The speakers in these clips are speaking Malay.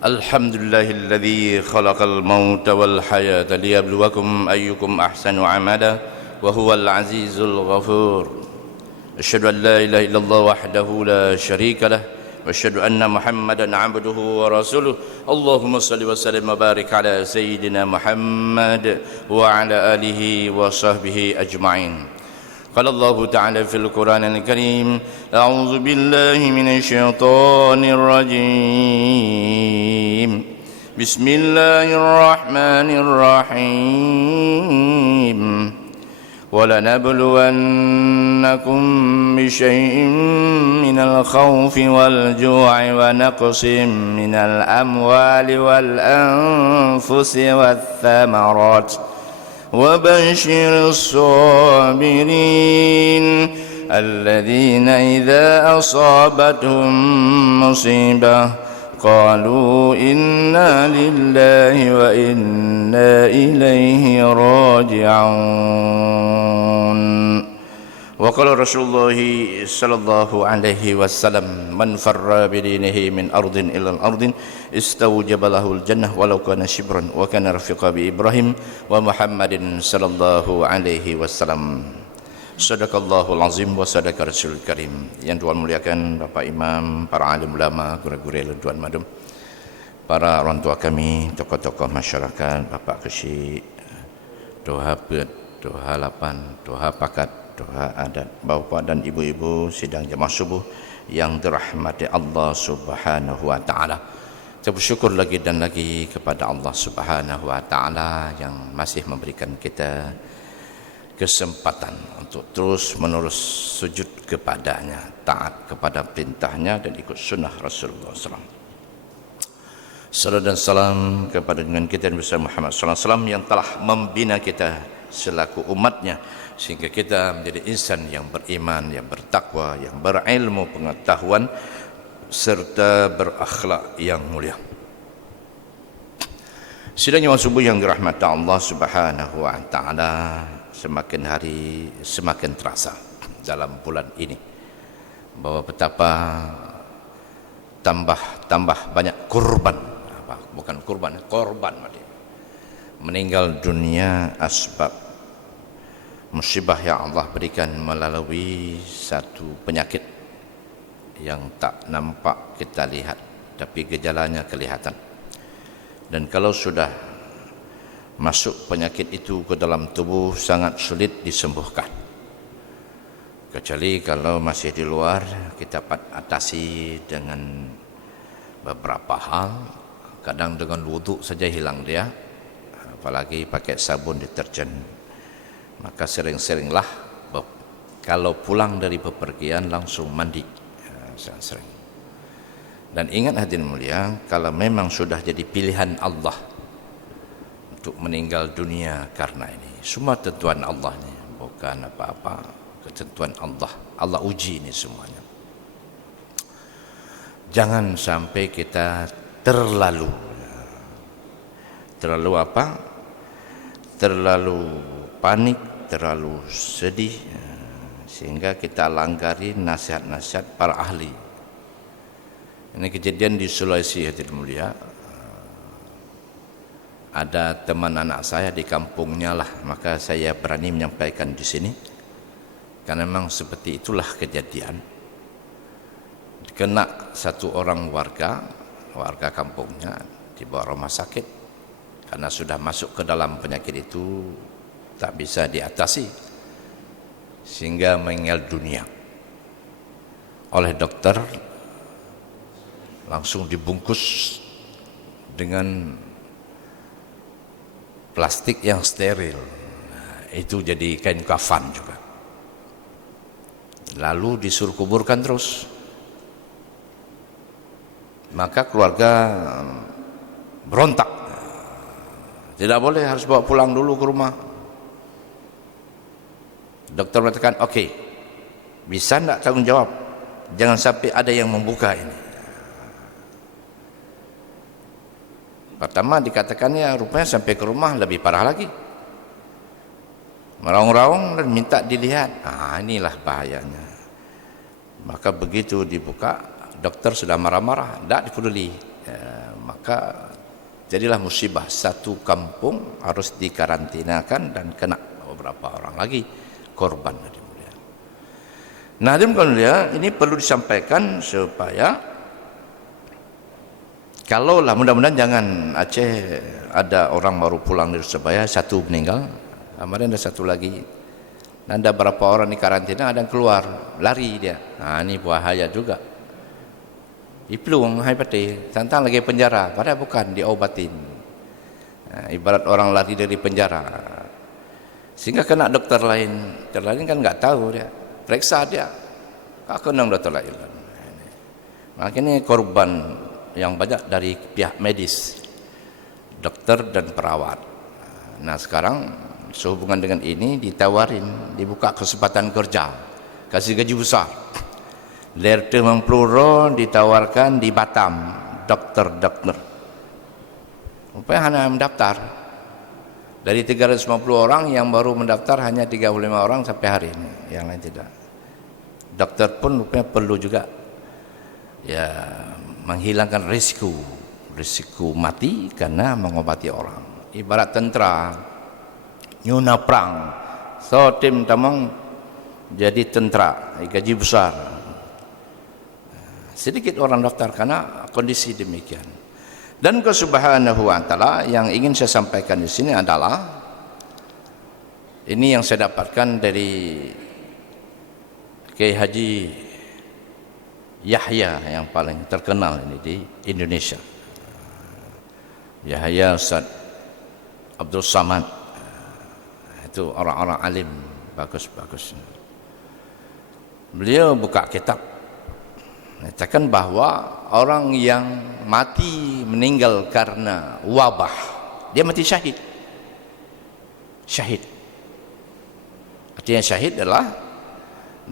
الحمد لله الذي خلق الموت والحياة ليبلوكم أيكم أحسن عملا وهو العزيز الغفور. أشهد أن لا إله إلا الله وحده لا شريك له وأشهد أن محمدا عبده ورسوله. اللهم صل وسلم وبارك على سيدنا محمد وعلى آله وصحبه أجمعين. قال الله تعالى في القرآن الكريم: أعوذ بالله من الشيطان الرجيم. بسم الله الرحمن الرحيم. ولنبلونكم بشيء من الخوف والجوع ونقص من الأموال والأنفس والثمرات وبشر الصابرين الذين إذا أصابتهم مصيبة قالوا إنا لله وإنا إليه راجعون. وقال رسول الله صلى الله عليه وسلم: من فر بدينه من أرض إلى الأرض استوجب له الجنة ولو كان شبرا وكان رفيقا بإبراهيم ومحمد صلى الله عليه وسلم. Sadaqallahul azim wa sadaqa rasulul karim. Yang Tuhan muliakan Bapak Imam, para alim ulama, guru-guru Tuan Madum, para orang tua kami, tokoh-tokoh masyarakat, Bapak Kesyik, Doha Bet, Doha Lapan, Doha Pakat, Doha Adat, Bapak dan Ibu-ibu sidang jemaah subuh yang dirahmati Allah Subhanahu wa taala. Kita bersyukur lagi dan lagi kepada Allah Subhanahu wa taala yang masih memberikan kita kesempatan untuk terus menerus sujud kepadanya, taat kepada perintahnya dan ikut sunnah Rasulullah SAW. Salam dan salam kepada junjungan kita Nabi Muhammad SAW yang telah membina kita selaku umatnya sehingga kita menjadi insan yang beriman, yang bertakwa, yang berilmu pengetahuan serta berakhlak yang mulia. Sidang jemaah subuh yang dirahmati Allah Subhanahu wa taala, semakin hari semakin terasa dalam bulan ini bahwa betapa tambah banyak korban meninggal dunia asbab musibah yang Allah berikan melalui satu penyakit yang tak nampak kita lihat tapi gejalanya kelihatan. Dan kalau sudah masuk penyakit itu ke dalam tubuh sangat sulit disembuhkan, kecuali kalau masih di luar kita atasi dengan beberapa hal. Kadang dengan wudhu saja hilang dia, apalagi pakai sabun deterjen. Maka sering-seringlah kalau pulang dari bepergian langsung mandi, sering. Dan ingat hadirin mulia, kalau memang sudah jadi pilihan Allah untuk meninggal dunia karena ini, semua tentuan Allah ini, bukan apa-apa, ketentuan Allah. Allah uji ini semuanya. Jangan sampai kita terlalu apa? Terlalu panik, terlalu sedih sehingga kita langgari nasihat-nasihat para ahli. Ini kejadian di Sulawesi, hadirin mulia. Ada teman anak saya di kampungnya lah, maka saya berani menyampaikan di sini karena memang seperti itulah kejadian. Kena satu orang warga kampungnya dibawa rumah sakit karena sudah masuk ke dalam penyakit itu tak bisa diatasi sehingga meninggal dunia. Oleh dokter langsung dibungkus dengan plastik yang steril, itu jadi kain kafan juga, lalu disuruh kuburkan terus. Maka keluarga berontak, tidak boleh, harus bawa pulang dulu ke rumah. Dokter mengatakan, oke, bisa enggak tanggung jawab, jangan sampai ada yang membuka ini. Pertama dikatakan ya rupanya sampai ke rumah lebih parah lagi, meraung-raung dan minta dilihat. Inilah bahayanya. Maka begitu dibuka, dokter sudah marah-marah, tidak dipeduli. maka jadilah musibah, satu kampung harus dikarantinakan dan kena beberapa orang lagi korban. Nah, ini perlu disampaikan supaya kalaulah mudah-mudahan jangan Aceh ada orang baru pulang dari Surabaya satu meninggal, kemarin ada satu lagi, ada berapa orang di karantina, ada yang keluar lari dia. Nah, ini bahaya juga. Iplung hai pati, tantang lagi penjara, padahal bukan diobatin. Nah, ibarat orang lari dari penjara, sehingga kena dokter lain kan nggak tahu dia, periksa dia, kak kenang dokter lain. Makanya korban yang banyak dari pihak medis, dokter dan perawat. Nah, sekarang sehubungan dengan ini ditawarin, dibuka kesempatan kerja, kasih gaji besar. Lerta Mempluro ditawarkan di Batam, dokter. Rupanya hanya mendaftar. Dari 350 orang yang baru mendaftar hanya 35 orang sampai hari ini, yang lain tidak. Dokter pun rupanya perlu juga ya menghilangkan risiko mati karena mengobati orang. Ibarat tentera, nyuna perang, so tim tamang jadi tentera, gaji besar. Sedikit orang daftar karena kondisi demikian. Dan Subhanahu wa ta'ala yang ingin saya sampaikan di sini adalah ini yang saya dapatkan dari Kiai Haji Yahya yang paling terkenal ini di Indonesia. Yahya Ustaz Abdul Samad, itu orang-orang alim bagus. Beliau buka kitab menyatakan bahwa orang yang mati meninggal karena wabah, dia mati syahid. Artinya syahid adalah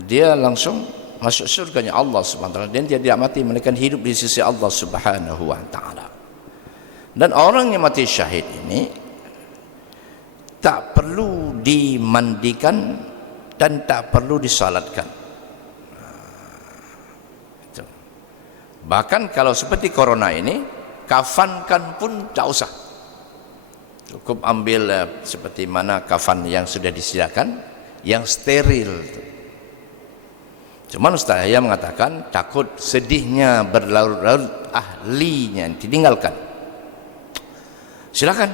dia langsung masuk surganya Allah Subhanahu wa taala, dan dia tidak mati melainkan hidup di sisi Allah Subhanahu wa taala. Dan orang yang mati syahid ini tak perlu dimandikan dan tak perlu disalatkan. Bahkan kalau seperti corona ini, kafankan pun tak usah. Cukup ambil seperti mana kafan yang sudah disediakan, yang steril. Cuman Ustaz Yahya mengatakan takut sedihnya berlarut-larut ahlinya ditinggalkan. Silakan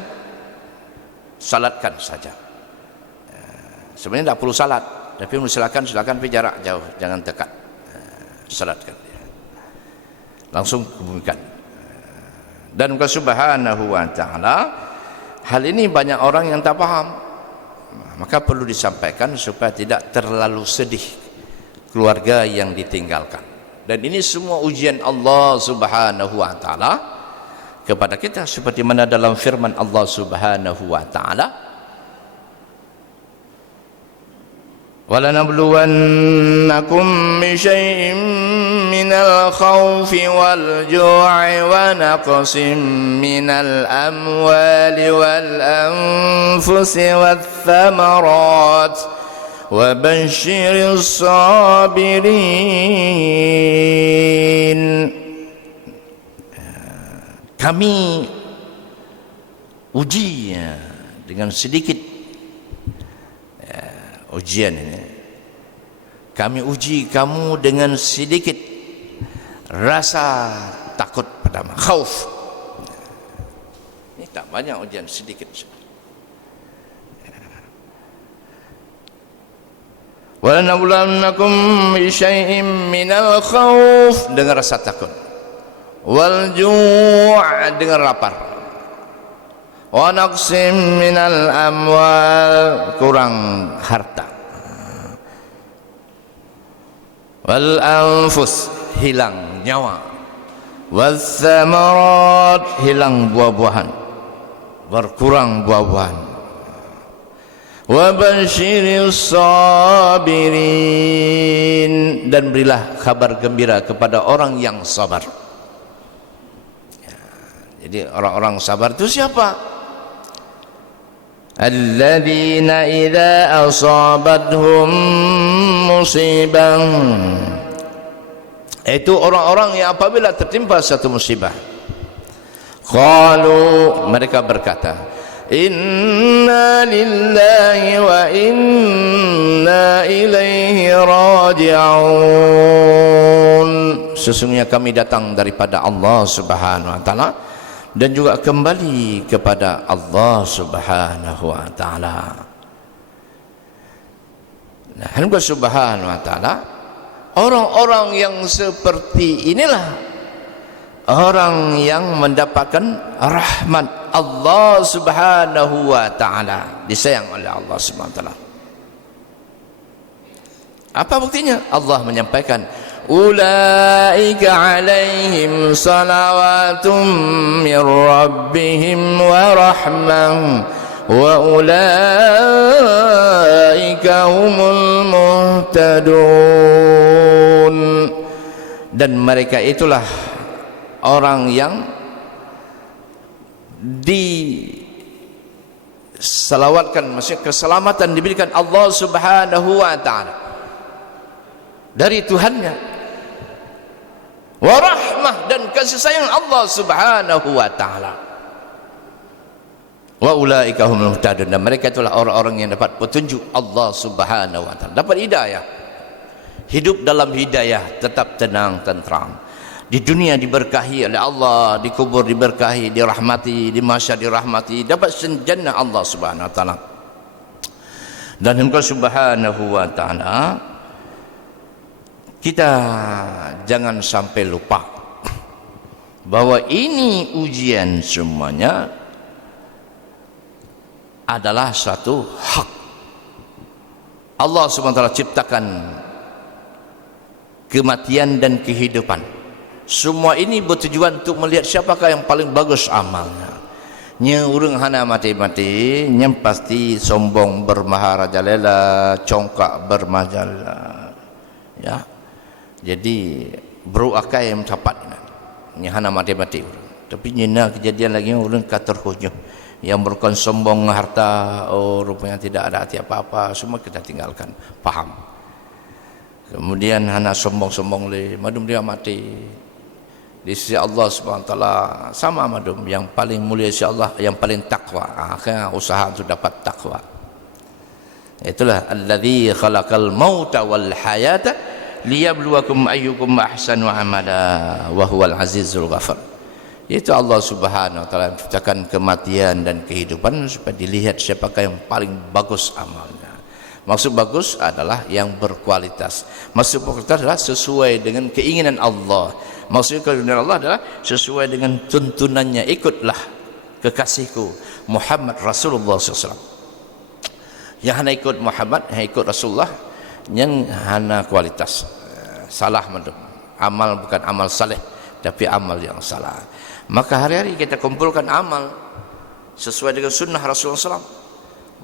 salatkan saja. Sebenarnya tidak perlu salat, tapi silakan tapi jarak jauh, jangan dekat. Salatkan. Langsung hubungkan. Dan Subhanahu wa ta'ala, hal ini banyak orang yang tak paham, maka perlu disampaikan supaya tidak terlalu sedih keluarga yang ditinggalkan. Dan ini semua ujian Allah Subhanahu wa ta'ala kepada kita, seperti mana dalam firman Allah Subhanahu wa ta'ala, وَلَنَبْلُوَنَّكُمْ بِشَيْءٍ مِّنَ الْخَوْفِ وَالْجُوعِ وَنَقْصٍ مِّنَ الْأَمْوَالِ وَالْأَنفُسِ وَالثَّمَرَاتِ وَبَشِّرِ الصَّابِرِينَ. Kami uji dengan sedikit ujian ini. Kami uji kamu dengan sedikit rasa takut pertama, khauf. Ini tak banyak ujian, sedikit. Wa nabluwannakum bi syai'in minal khauf, dengan rasa takut. Wal ju' dengan lapar. Wa naqsim minal amwal, kurang harta. Wal anfus, hilang nyawa. Wal thamarat, hilang buah-buahan, berkurang buah-buahan. Wa basyiris sabirin, dan berilah kabar gembira kepada orang yang sabar. Jadi orang-orang sabar itu siapa? Alladzina idza asabathum musibah, itu orang-orang yang apabila tertimpa satu musibah, Qalu, mereka berkata, inna lillahi wa inna ilaihi raji'un. Sesungguhnya kami datang daripada Allah Subhanahu wa taala dan juga kembali kepada Allah Subhanahu wa taala. Nah, Allah Subhanahu wa taala, orang-orang yang seperti inilah orang yang mendapatkan rahmat Allah Subhanahu wa taala, disayang oleh Allah Subhanahu wa taala. Apa buktinya? Allah menyampaikan, ulaika alaihim salawatum min rabbihim wa rahmah wa ulaika humul muhtadun. Dan mereka itulah orang yang disalawatkan, maksudnya keselamatan diberikan Allah Subhanahu wa taala dari Tuhannya, wa rahmah, dan kasih sayang Allah Subhanahu wa taala, wa ulaika humul muhtadun, dan mereka itulah orang-orang yang dapat petunjuk Allah Subhanahu wa taala, dapat hidayah, hidup dalam hidayah, tetap tenang tentram. Di dunia diberkahi oleh Allah, di kubur diberkahi, dirahmati, di masyar dirahmati, dapat jannah Allah Subhanahu wa taala. Dan Allah Subhanahu wa taala, kita jangan sampai lupa bahwa ini ujian semuanya adalah satu hak. Allah Subhanahu wa taala ciptakan kematian dan kehidupan. Semua ini bertujuan untuk melihat siapakah yang paling bagus amalnya. Nya urang hana mati-mati, nya pasti sombong bermaharajalela, congkak bermajalela. Ya. Jadi beruakai yang cepat nya hana mati-mati. Tapi nyena kejadian lagi urang katerhunyuh yang berkonsombong harta, oh rupanya tidak ada hati apa-apa, semua kita tinggalkan. Paham. Kemudian hana sombong-sombong le, madum dia mati. Di sisi Allah Subhanahu wa taala sama madum, yang paling mulia sisi Allah yang paling takwa. Akhirnya usaha untuk dapat takwa. Itulah alladzi khalaqal mauta wal hayata liyabluwakum ayyukum ahsanu amala wa huwal azizul ghafur. Itu Allah Subhanahu wa taala menciptakan kematian dan kehidupan supaya dilihat siapakah yang paling bagus amalnya. Maksud bagus adalah yang berkualitas. Maksud berkualitas adalah sesuai dengan keinginan Allah. Maksud keinginan Allah adalah sesuai dengan tuntunannya. Ikutlah kekasihku Muhammad Rasulullah SAW. Yang hanya ikut Muhammad, yang ikut Rasulullah, yang hanya kualitas. Salah madum. Amal bukan amal saleh, tapi amal yang salah. Maka hari-hari kita kumpulkan amal sesuai dengan sunnah Rasulullah SAW.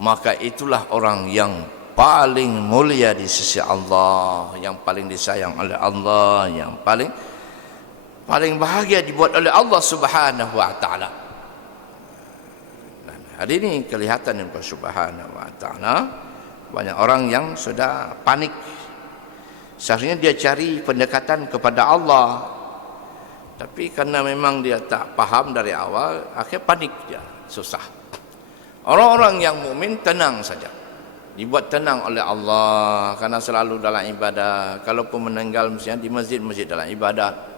Maka itulah orang yang paling mulia di sisi Allah, yang paling disayang oleh Allah, yang paling bahagia dibuat oleh Allah Subhanahu wa taala. Dan hari ini kelihatan Allah Subhanahu wa taala banyak orang yang sudah panik. Seharusnya dia cari pendekatan kepada Allah, tapi karena memang dia tak paham dari awal, akhirnya panik dia, susah. Orang-orang yang mukmin tenang saja, dibuat tenang oleh Allah karena selalu dalam ibadah. Kalaupun meninggal mestinya di masjid dalam ibadat.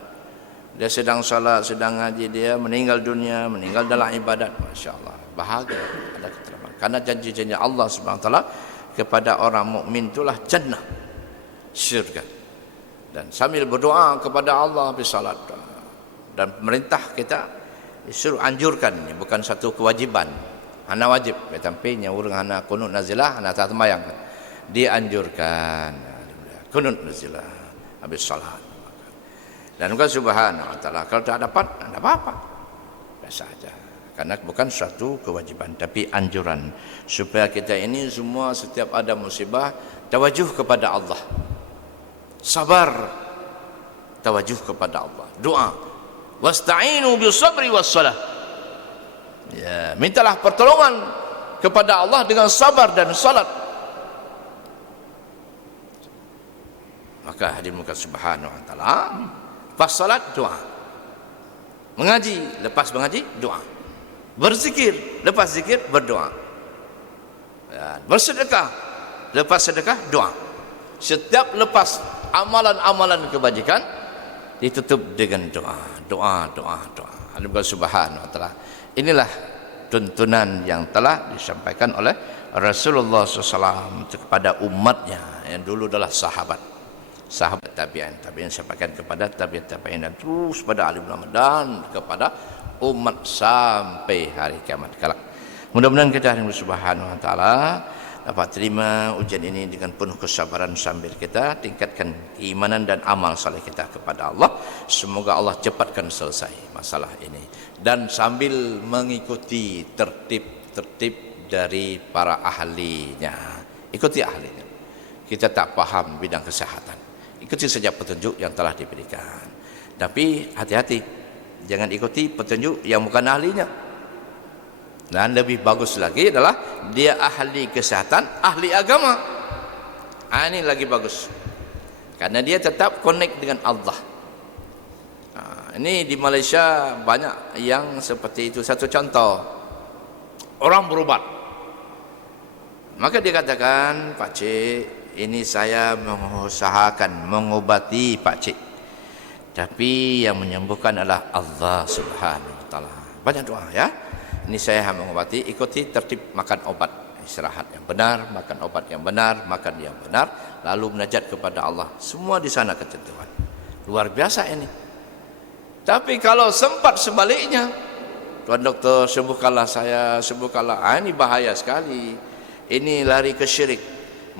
Dia sedang salat, sedang ngaji, dia meninggal dunia, meninggal dalam ibadat, masya-Allah, bahagia, ada ketenangan. Karena janji-janji Allah Subhanahu wa taala kepada orang mukmin itulah jannah, syurga. Dan sambil berdoa kepada Allah bersalat. Dan pemerintah kita disuruh anjurkan, ini bukan satu kewajiban. Hana wajib, tampilnya urang hana kunut nazilah, hana tak sembahyang. Dianjurkan kunut nazilah habis salat. Dan Allah Subhanahu wa taala kalau tak dapat, tak apa-apa. Biasa saja. Karena bukan suatu kewajiban tapi anjuran supaya kita ini semua setiap ada musibah tawajuh kepada Allah. Sabar, tawajuh kepada Allah. Doa. Wasta'inu bis-sabri was-salah. Ya, mintalah pertolongan kepada Allah dengan sabar dan salat. Maka hadirin muka Subhanahu wa taala, pas salat doa. Mengaji, lepas mengaji doa. Berzikir, lepas zikir berdoa. Ya, bersedekah, lepas sedekah doa. Setiap lepas amalan-amalan kebajikan ditutup dengan doa. Alhamdulillah subhanahu wa ta'ala. Inilah tuntunan yang telah disampaikan oleh Rasulullah SAW kepada umatnya yang dulu adalah sahabat tabi'in sampaikan kepada tabi'in dan terus pada alim ulama dan kepada umat sampai hari kiamat kelak. Mudah-mudahan kita hari ini subhanahu wa ta'ala dapat terima ujian ini dengan penuh kesabaran sambil kita tingkatkan keimanan dan amal saleh kita kepada Allah. Semoga Allah cepatkan selesai masalah ini dan sambil mengikuti tertib dari para ahlinya. Ikuti ahlinya. Kita tak paham bidang kesehatan, ikuti saja petunjuk yang telah diberikan. Tapi hati-hati, jangan ikuti petunjuk yang bukan ahlinya. Dan lebih bagus lagi adalah dia ahli kesehatan, ahli agama. Ini lagi bagus, karena dia tetap connect dengan Allah. Ini di Malaysia banyak yang seperti itu. Satu contoh, orang berubat, maka dia katakan, Pak Cik, ini saya mengusahakan mengobati Pak Cik, tapi yang menyembuhkan adalah Allah subhanahu wa ta'ala. Banyak doa ya. Ini saya mengobati, ikuti tertib makan obat, istirahat yang benar, makan obat yang benar, makan yang benar, lalu munajat kepada Allah. Semua di sana ketentuan. Luar biasa ini. Tapi kalau sempat sebaliknya, Tuan Dokter sembuhkanlah saya, sembuhkanlah. Ini bahaya sekali. Ini lari ke syirik.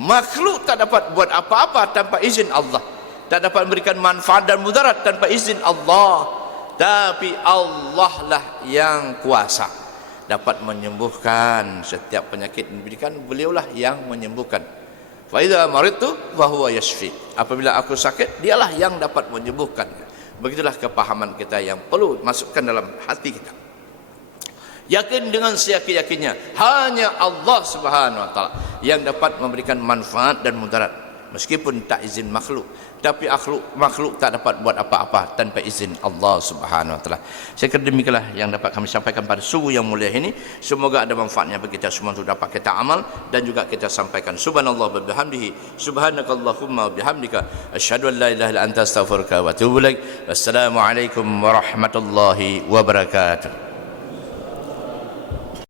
Makhluk tak dapat buat apa-apa tanpa izin Allah. Tak dapat memberikan manfaat dan mudarat tanpa izin Allah. Tapi Allah lah yang kuasa dapat menyembuhkan setiap penyakit yang diberikan. Beliaulah yang menyembuhkan. Fa idza maridtu fa huwa yashfi. Apabila aku sakit, dialah yang dapat menyembuhkan. Begitulah kepahaman kita yang perlu masukkan dalam hati kita. Yakin dengan seyakin-yakinnya hanya Allah subhanahu wa ta'ala yang dapat memberikan manfaat dan mudarat, meskipun tak izin makhluk. Tapi makhluk tak dapat buat apa-apa tanpa izin Allah subhanahu wa ta'ala. Saya kira demikianlah yang dapat kami sampaikan pada subuh yang mulia ini. Semoga ada manfaatnya bagi kita semua untuk dapat kita amal dan juga kita sampaikan. Subhanallah wa bihamdihi, subhanakallahumma wa bihamdika, asyhadu an la ilaha illa anta astaghfiruka wa atubu ilaik. Wassalamualaikum warahmatullahi wabarakatuh.